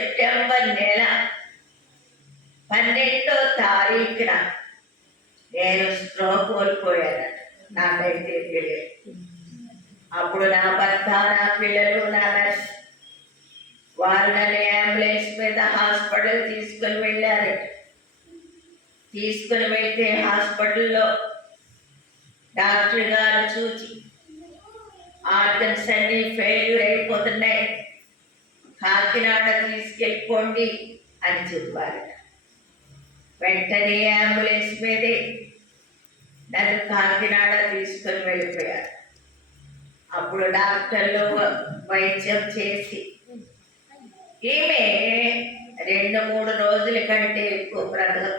September నెల పన్నెండో తారీఖున నేను స్ట్రో కోల్పోయాను. నాకైతే తెలియదు. అప్పుడు నా భర్త నా పిల్లలు నా నర్స్ వారు నన్ను అంబులెన్స్ మీద హాస్పిటల్ తీసుకొని వెళ్ళారు. తీసుకొని వెళ్తే హాస్పిటల్లో డాక్టర్ గారు చూచి ఆర్గన్స్ అన్ని ఫెయిల్యూర్ అయిపోతున్నాయి. కాకినాడ తీసుకెళ్ళిపోండి అని చెప్పారు వెంటనే అంబులెన్స్ మీదే నన్ను కాకినాడ తీసుకొని వెళ్ళిపోయారు. అప్పుడు డాక్టర్లు వైద్యం చేసి ఈమె రెండు మూడు రోజుల కంటే ఎక్కువ బ్రతకదు.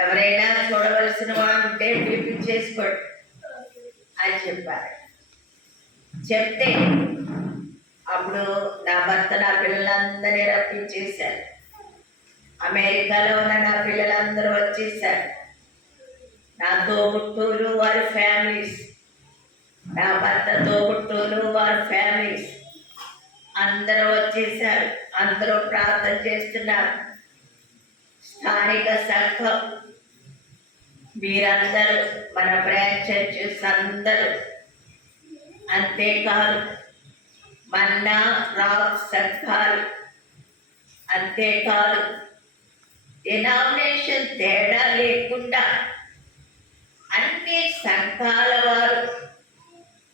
ఎవరైనా చూడవలసిన వాడు ఉంటే పిలిపించేసుకోండి అని చెప్పారు. చెప్తే అప్పుడు నా భర్త నా పిల్లలందరినీ రప్పించేశారు అమెరికాలో ఉన్న నా పిల్లలందరూ వచ్చేసారు నా తోబుట్టూరు వారి ఫ్యామిలీస్. నా భర్త తోబుట్టూరు వారి ఫ్యామిలీస్. అందరూ వచ్చేసారు అందరూ ప్రార్థన చేస్తున్నారు. స్థానిక సంఘం. మీరందరూ మన బ్రాంచ్ చర్చెస్ అందరూ. అంతేకాదు మన్నా రావ్ సంఘాలు అంతేకాదు డినామినేషన్ తేడా లేకుండా అన్ని సంఘాల వారు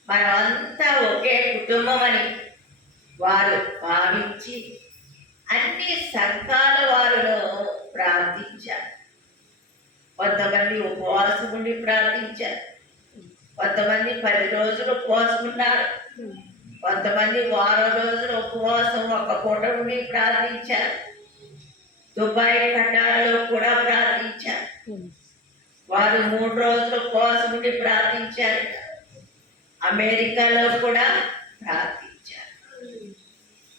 మనమంతా ఒకే కుటుంబం అని వారు భావించి అన్ని సంఘాల వారును ప్రార్థించారు. కొంతమంది ఉపవాసం ఉండి ప్రార్థించారు. కొంతమంది పది రోజులు ఉపవాసం ఉన్నారు hmm. కొంతమంది వారం రోజులు ఉపవాసం ఒక పూట ఉండి ప్రార్థించారు. దుబాయ్ ఖండాలలో కూడా ప్రార్థించారు. వారు మూడు రోజులు ఉపవాసం ఉండి ప్రార్థించారు. అమెరికాలో కూడా ప్రార్థించారు.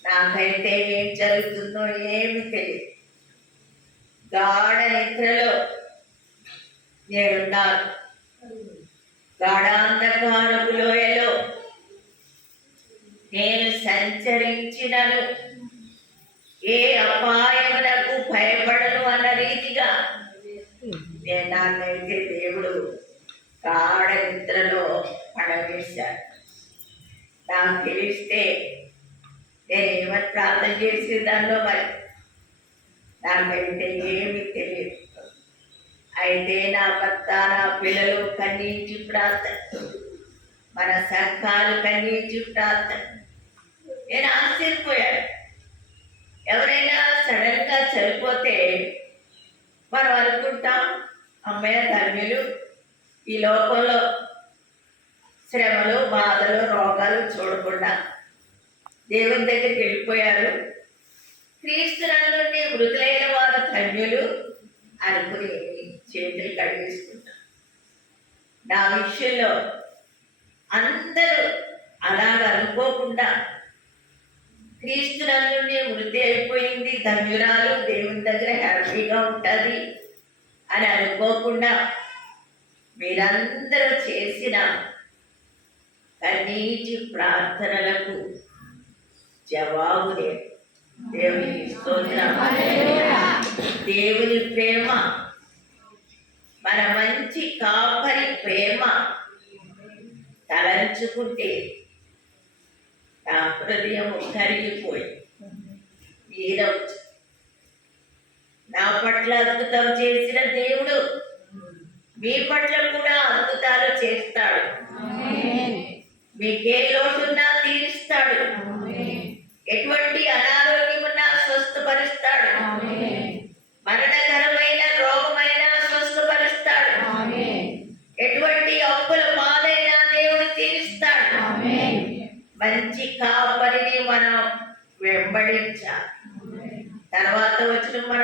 నాకైతే ఏం జరుగుతుందో ఏమి తెలియదు. గాఢ నిద్రలో నేనున్నాను. గాఢాంధకారములో లోయలో నేను సంచరించినను. ఏ అపాయమునకు భయపడను అన్న రీతిగా నేను దేవుడు కాడ నిద్రలో పడవేశాడు. నాకు తెలిస్తే నేను ఏమని ప్రార్థన చేసేదాన్నో మరి నాకైతే ఏమి తెలియదు. అయితే నా భర్త నా పిల్లలు కన్నీటి ప్రార్థన మన సంఘాలు కన్నీటి ప్రార్థన నేను ఆశ్చర్యపోయాను ఎవరైనా సడన్గా చనిపోతే మనం అనుకుంటాం అమ్మాయి ధర్మిలు ఈ లోకంలో శ్రమలు బాధలు రోగాలు చూడకుండా దేవుని దగ్గరికి వెళ్ళిపోయారు. క్రీస్తునందుని మృదులైన వారు ధన్యులు అనుకుని చేతులు కడిగేసుకుంటాం నా విషయంలో అందరూ అలాగ అనుకోకుండా క్రీస్తునందుని మృతి అయిపోయింది. ధన్యురాలు దేవుని దగ్గర హ్యాపీగా ఉంటుంది అని అనుకోకుండా మీరందరూ చేసిన కన్నీటి ప్రార్థనలకు జవాబు దేవుని దేవుని ప్రేమ మన మంచి కాపరి ప్రేమ తలంచుకుంటే నా హృదయం కరిగిపోయి నీరవచ్చు నా పట్ల అద్భుతం చేసిన దేవుడు మీ పట్ల కూడా అద్భుతాలు చేస్తాడు. మీకే లోటున్నా తీరుస్తాడు. మంచి కాపరిని మనం వెంబడించాలి. తర్వాత వచ్చిన మన